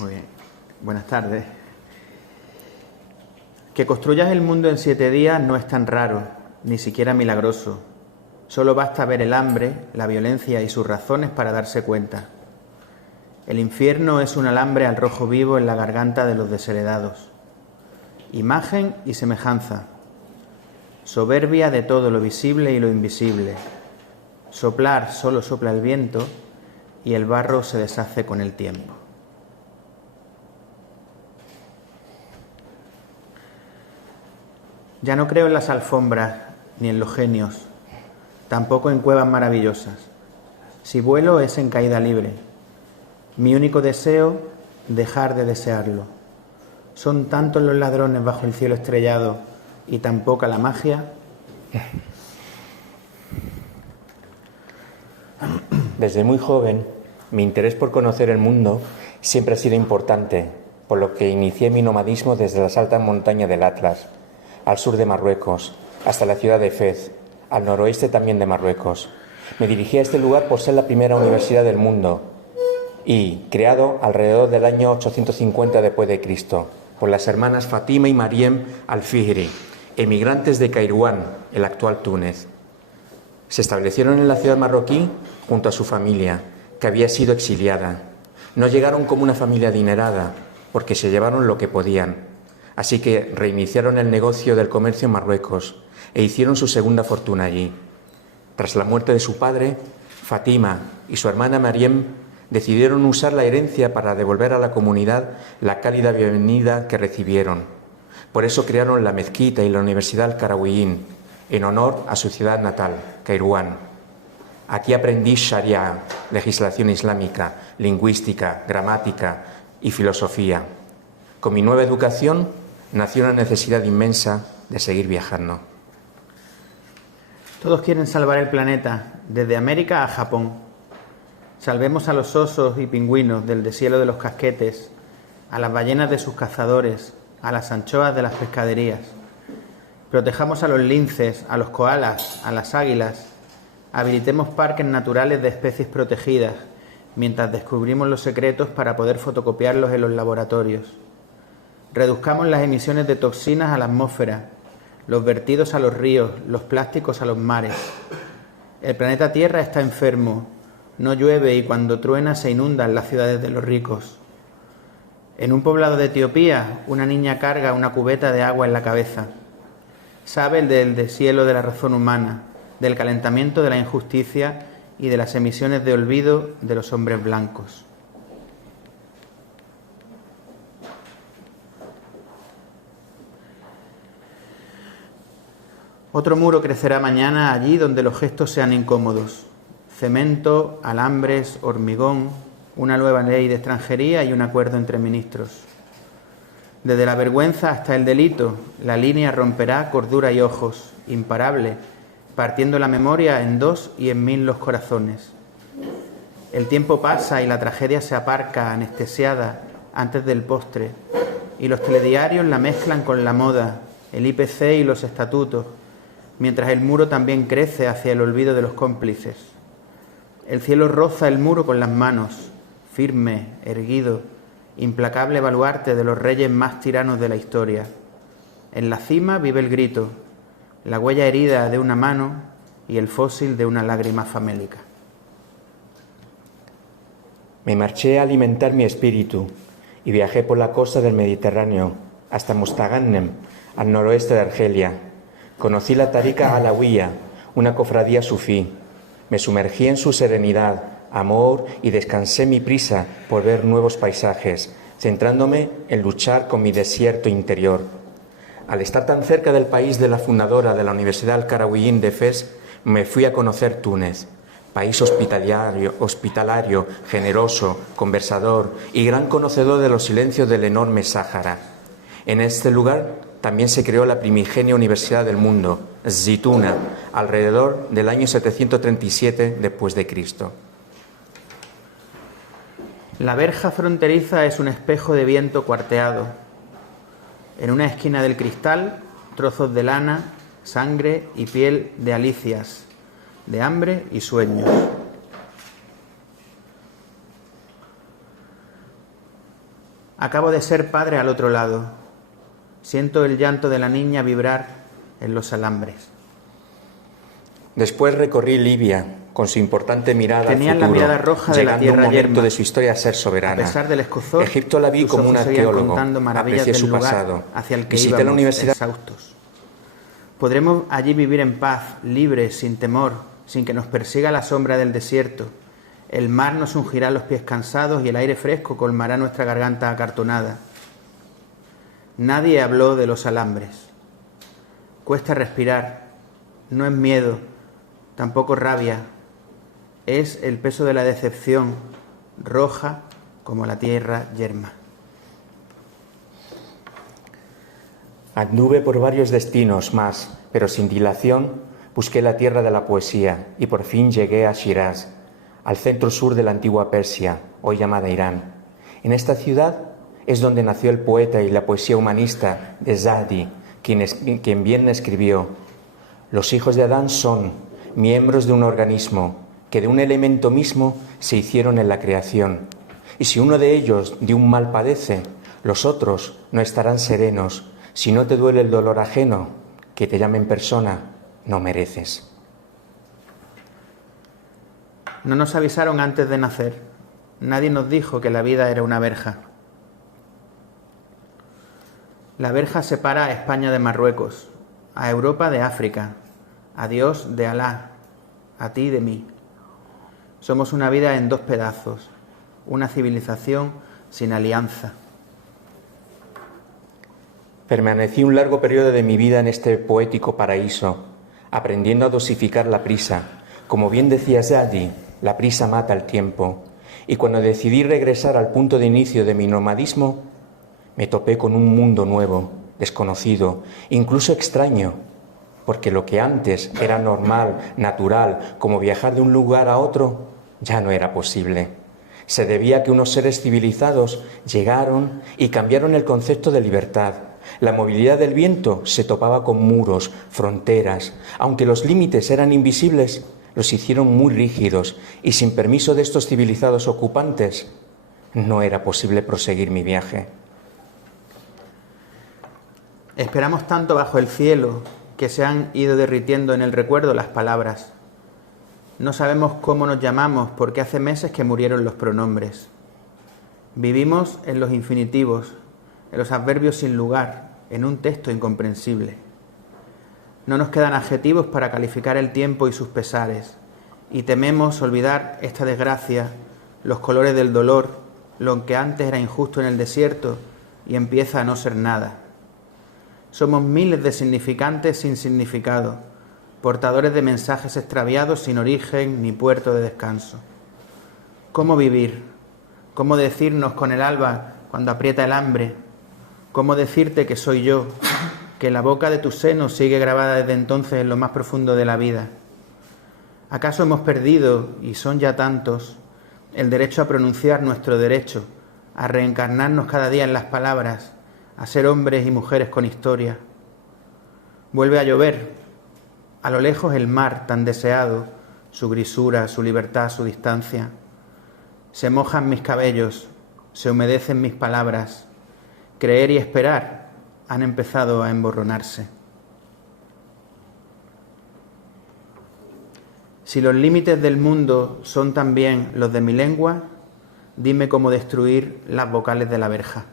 Muy bien. Buenas tardes. Que construyas el mundo en 7 días no es tan raro, ni siquiera milagroso. Solo basta ver el hambre, la violencia y sus razones para darse cuenta. El infierno es un alambre al rojo vivo en la garganta de los desheredados. Imagen y semejanza. Soberbia de todo lo visible y lo invisible. Soplar solo sopla el viento y el barro se deshace con el tiempo. Ya no creo en las alfombras ni en los genios, tampoco en cuevas maravillosas. Si vuelo es en caída libre. Mi único deseo, dejar de desearlo. Son tantos los ladrones bajo el cielo estrellado y tan poca la magia. Desde muy joven, mi interés por conocer el mundo siempre ha sido importante, por lo que inicié mi nomadismo desde las altas montañas del Atlas, al sur de Marruecos, hasta la ciudad de Fez, al noroeste también de Marruecos. Me dirigí a este lugar por ser la primera universidad del mundo y creado alrededor del año 850 después de Cristo por las hermanas Fatima y Mariem al-Fihri, emigrantes de Kairouán, el actual Túnez. Se establecieron en la ciudad marroquí junto a su familia, que había sido exiliada. No llegaron como una familia adinerada, porque se llevaron lo que podían. Así que reiniciaron el negocio del comercio en Marruecos e hicieron su segunda fortuna allí. Tras la muerte de su padre, Fatima y su hermana Mariem decidieron usar la herencia para devolver a la comunidad la cálida bienvenida que recibieron. Por eso crearon la mezquita y la Universidad Al-Qarawiyyin, en honor a su ciudad natal, Kairouán. Aquí aprendí Sharia, legislación islámica, lingüística, gramática y filosofía. Con mi nueva educación nació una necesidad inmensa de seguir viajando. Todos quieren salvar el planeta, desde América a Japón. Salvemos a los osos y pingüinos del deshielo de los casquetes, a las ballenas de sus cazadores, a las anchoas de las pescaderías. Protejamos a los linces, a los koalas, a las águilas. Habilitemos parques naturales de especies protegidas, mientras descubrimos los secretos para poder fotocopiarlos en los laboratorios. Reduzcamos las emisiones de toxinas a la atmósfera, los vertidos a los ríos, los plásticos a los mares. El planeta Tierra está enfermo, no llueve y cuando truena se inundan las ciudades de los ricos. En un poblado de Etiopía, una niña carga una cubeta de agua en la cabeza. Sabe del deshielo de la razón humana, del calentamiento de la injusticia y de las emisiones de olvido de los hombres blancos. Otro muro crecerá mañana allí donde los gestos sean incómodos. Cemento, alambres, hormigón, una nueva ley de extranjería y un acuerdo entre ministros. Desde la vergüenza hasta el delito, la línea romperá cordura y ojos, imparable, partiendo la memoria en 2 y en 1000 los corazones. El tiempo pasa y la tragedia se aparca, anestesiada, antes del postre, y los telediarios la mezclan con la moda, el IPC y los estatutos, mientras el muro también crece hacia el olvido de los cómplices. El cielo roza el muro con las manos, firme, erguido, implacable baluarte de los reyes más tiranos de la historia. En la cima vive el grito, la huella herida de una mano y el fósil de una lágrima famélica. Me marché a alimentar mi espíritu y viajé por la costa del Mediterráneo hasta Mostaganem, al noroeste de Argelia. Conocí la Tarika Alawiyya, una cofradía sufí. Me sumergí en su serenidad, amor y descansé mi prisa por ver nuevos paisajes, centrándome en luchar con mi desierto interior. Al estar tan cerca del país de la fundadora de la Universidad Al-Qarawiyyin de Fez, me fui a conocer Túnez, país hospitalario, generoso, conversador y gran conocedor de los silencios del enorme Sáhara. En este lugar también se creó la primigenia universidad del mundo, Zitouna, alrededor del año 737 después de Cristo. La verja fronteriza es un espejo de viento cuarteado. En una esquina del cristal, trozos de lana, sangre y piel de alicias, de hambre y sueños. Acabo de ser padre al otro lado. Siento el llanto de la niña vibrar en los alambres. Después recorrí Libia, con su importante mirada Tenía al futuro, la mirada roja de la llegando un tierra momento yerma. de su historia a ser soberana. A pesar del escozor, Egipto la vi sus como un ojos seguían arqueólogo, contando maravillas aprecié del su lugar pasado. hacia el que Visité íbamos, la universidad. exhaustos. Podremos allí vivir en paz, libres, sin temor, sin que nos persiga la sombra del desierto. El mar nos ungirá los pies cansados y el aire fresco colmará nuestra garganta acartonada. Nadie habló de los alambres. Cuesta respirar. No es miedo, tampoco rabia. Es el peso de la decepción, roja como la tierra yerma. Anduve por varios destinos más, pero sin dilación busqué la tierra de la poesía y por fin llegué a Shiraz, al centro sur de la antigua Persia, hoy llamada Irán. En esta ciudad es donde nació el poeta y la poesía humanista de Sa'di, quien bien escribió: los hijos de Adán son miembros de un organismo que de un elemento mismo se hicieron en la creación. Y si uno de ellos de un mal padece, los otros no estarán serenos. Si no te duele el dolor ajeno, que te llamen persona, no mereces. No nos avisaron antes de nacer. Nadie nos dijo que la vida era una verja. La verja separa a España de Marruecos, a Europa de África, a Dios de Alá, a ti de mí. Somos una vida en dos pedazos, una civilización sin alianza. Permanecí un largo periodo de mi vida en este poético paraíso, aprendiendo a dosificar la prisa. Como bien decía Sa'di, la prisa mata el tiempo. Y cuando decidí regresar al punto de inicio de mi nomadismo, me topé con un mundo nuevo, desconocido, incluso extraño, porque lo que antes era normal, natural, como viajar de un lugar a otro, ya no era posible. Se debía a que unos seres civilizados llegaron y cambiaron el concepto de libertad. La movilidad del viento se topaba con muros, fronteras. Aunque los límites eran invisibles, los hicieron muy rígidos y sin permiso de estos civilizados ocupantes, no era posible proseguir mi viaje. Esperamos tanto bajo el cielo que se han ido derritiendo en el recuerdo las palabras. No sabemos cómo nos llamamos porque hace meses que murieron los pronombres. Vivimos en los infinitivos, en los adverbios sin lugar, en un texto incomprensible. No nos quedan adjetivos para calificar el tiempo y sus pesares, y tememos olvidar esta desgracia, los colores del dolor, lo que antes era injusto en el desierto y empieza a no ser nada. Somos miles de significantes sin significado, portadores de mensajes extraviados sin origen ni puerto de descanso. ¿Cómo vivir? ¿Cómo decirnos con el alba cuando aprieta el hambre? ¿Cómo decirte que soy yo, que la boca de tus senos sigue grabada desde entonces en lo más profundo de la vida? ¿Acaso hemos perdido, y son ya tantos, el derecho a pronunciar nuestro derecho, a reencarnarnos cada día en las palabras, a ser hombres y mujeres con historia? Vuelve a llover. A lo lejos el mar tan deseado, su grisura, su libertad, su distancia. Se mojan mis cabellos, se humedecen mis palabras. Creer y esperar han empezado a emborronarse. Si los límites del mundo son también los de mi lengua, dime cómo destruir las vocales de la verja.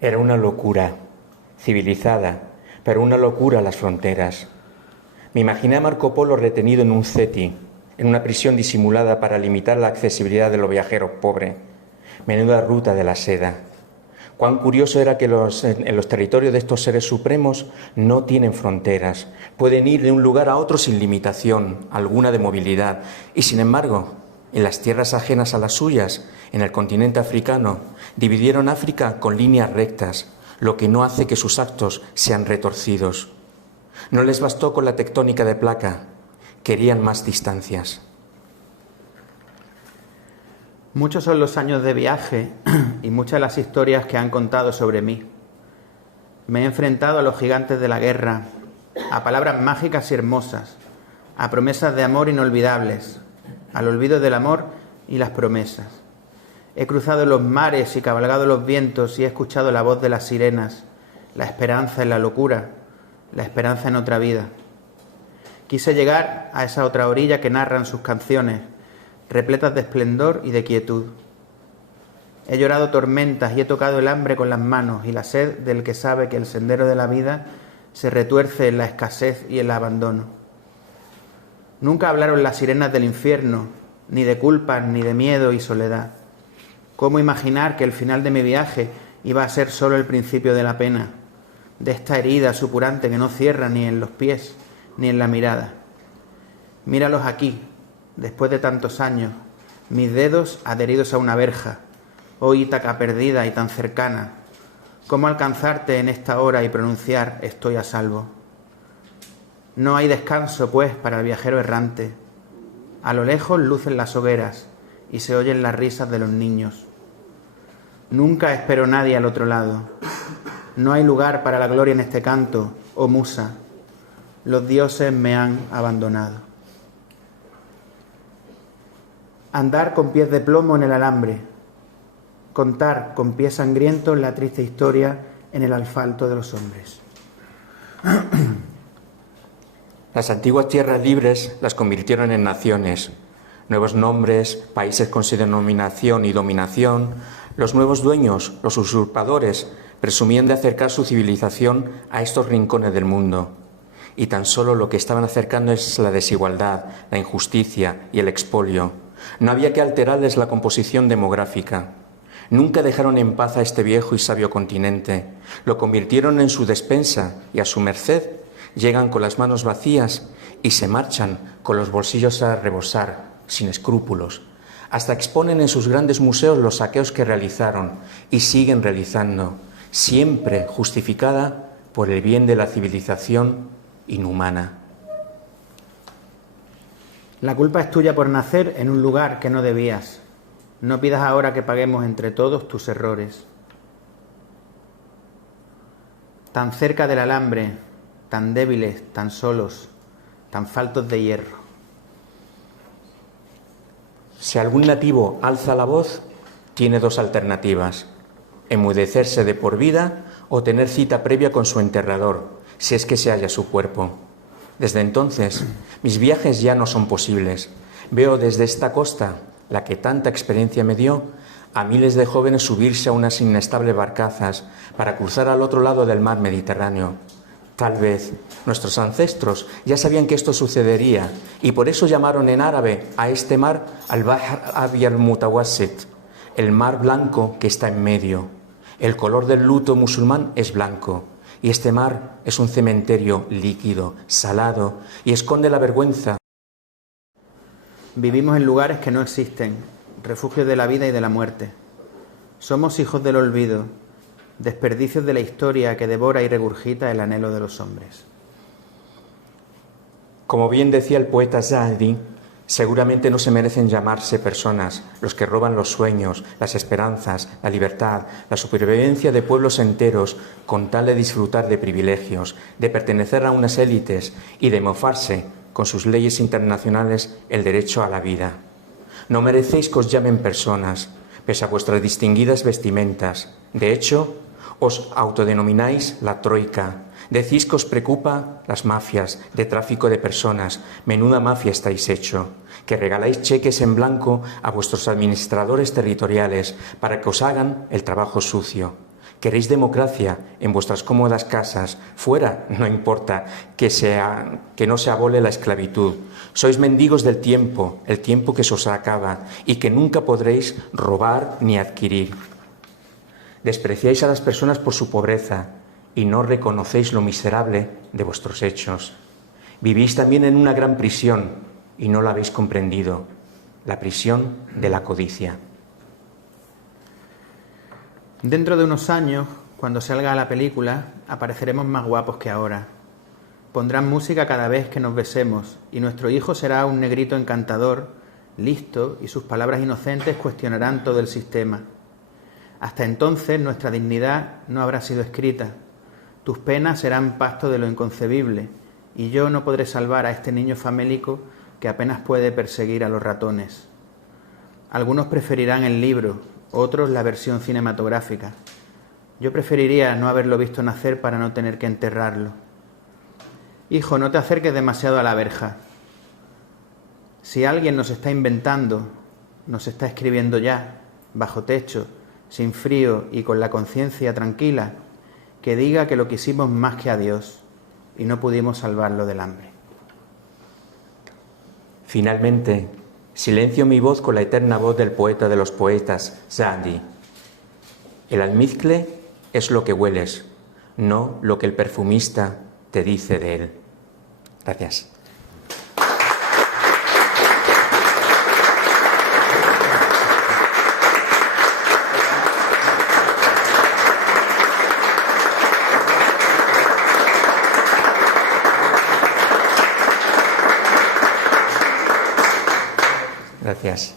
Era una locura, civilizada, pero una locura las fronteras. Me imaginé a Marco Polo retenido en un ceti, en una prisión disimulada para limitar la accesibilidad de los viajeros pobres. Menuda ruta de la seda. Cuán curioso era que en los territorios de estos seres supremos no tienen fronteras. Pueden ir de un lugar a otro sin limitación alguna de movilidad. Y sin embargo, en las tierras ajenas a las suyas, en el continente africano, dividieron África con líneas rectas, lo que no hace que sus actos sean retorcidos. No les bastó con la tectónica de placa, querían más distancias. Muchos son los años de viaje y muchas las historias que han contado sobre mí. Me he enfrentado a los gigantes de la guerra, a palabras mágicas y hermosas, a promesas de amor inolvidables, al olvido del amor y las promesas. He cruzado los mares y cabalgado los vientos y he escuchado la voz de las sirenas, la esperanza en la locura, la esperanza en otra vida. Quise llegar a esa otra orilla que narran sus canciones, repletas de esplendor y de quietud. He llorado tormentas y he tocado el hambre con las manos y la sed del que sabe que el sendero de la vida se retuerce en la escasez y el abandono. Nunca hablaron las sirenas del infierno, ni de culpas, ni de miedo y soledad. ¿Cómo imaginar que el final de mi viaje iba a ser solo el principio de la pena, de esta herida supurante que no cierra ni en los pies ni en la mirada? Míralos aquí, después de tantos años, mis dedos adheridos a una verja, oh Ítaca perdida y tan cercana. ¿Cómo alcanzarte en esta hora y pronunciar estoy a salvo? No hay descanso, pues, para el viajero errante. A lo lejos lucen las hogueras y se oyen las risas de los niños. Nunca espero nadie al otro lado. No hay lugar para la gloria en este canto, oh musa. Los dioses me han abandonado. Andar con pies de plomo en el alambre. Contar con pies sangrientos la triste historia en el asfalto de los hombres. Las antiguas tierras libres las convirtieron en naciones. Nuevos nombres, países con su denominación y dominación. Los nuevos dueños, los usurpadores, presumían de acercar su civilización a estos rincones del mundo. Y tan solo lo que estaban acercando es la desigualdad, la injusticia y el expolio. No había que alterarles la composición demográfica. Nunca dejaron en paz a este viejo y sabio continente. Lo convirtieron en su despensa y a su merced llegan con las manos vacías y se marchan con los bolsillos a rebosar, sin escrúpulos. Hasta exponen en sus grandes museos los saqueos que realizaron y siguen realizando, siempre justificada por el bien de la civilización inhumana. La culpa es tuya por nacer en un lugar que no debías. No pidas ahora que paguemos entre todos tus errores. Tan cerca del alambre, tan débiles, tan solos, tan faltos de hierro. Si algún nativo alza la voz, tiene dos alternativas: enmudecerse de por vida o tener cita previa con su enterrador, si es que se halla su cuerpo. Desde entonces, mis viajes ya no son posibles. Veo desde esta costa, la que tanta experiencia me dio, a miles de jóvenes subirse a unas inestables barcazas para cruzar al otro lado del mar Mediterráneo. Tal vez nuestros ancestros ya sabían que esto sucedería y por eso llamaron en árabe a este mar al-Bahr Abyad Mutawassit, el mar blanco que está en medio. El color del luto musulmán es blanco y este mar es un cementerio líquido, salado y esconde la vergüenza. Vivimos en lugares que no existen, refugios de la vida y de la muerte. Somos hijos del olvido, desperdicios de la historia que devora y regurgita el anhelo de los hombres. Como bien decía el poeta Sa'di, seguramente no se merecen llamarse personas los que roban los sueños, las esperanzas, la libertad, la supervivencia de pueblos enteros con tal de disfrutar de privilegios, de pertenecer a unas élites y de mofarse con sus leyes internacionales el derecho a la vida. No merecéis que os llamen personas, pese a vuestras distinguidas vestimentas. De hecho, os autodenomináis la Troika. Decís que os preocupa las mafias de tráfico de personas. Menuda mafia estáis hecho. Que regaláis cheques en blanco a vuestros administradores territoriales para que os hagan el trabajo sucio. Queréis democracia en vuestras cómodas casas. Fuera, no importa que no se abole la esclavitud. Sois mendigos del tiempo, el tiempo que se os acaba y que nunca podréis robar ni adquirir. Despreciáis a las personas por su pobreza y no reconocéis lo miserable de vuestros hechos. Vivís también en una gran prisión y no la habéis comprendido, la prisión de la codicia. Dentro de unos años, cuando salga la película, apareceremos más guapos que ahora. Pondrán música cada vez que nos besemos y nuestro hijo será un negrito encantador, listo, y sus palabras inocentes cuestionarán todo el sistema. Hasta entonces nuestra dignidad no habrá sido escrita. Tus penas serán pasto de lo inconcebible y yo no podré salvar a este niño famélico que apenas puede perseguir a los ratones. Algunos preferirán el libro otros la versión cinematográfica. Yo preferiría no haberlo visto nacer para no tener que enterrarlo. Hijo, no te acerques demasiado a la verja. Si alguien nos está inventando, nos está escribiendo ya, bajo techo, sin frío y con la conciencia tranquila, que diga que lo quisimos más que a Dios y no pudimos salvarlo del hambre. Finalmente, silencio mi voz con la eterna voz del poeta de los poetas, Sa'di. El almizcle es lo que hueles, no lo que el perfumista te dice de él. Gracias. Gracias.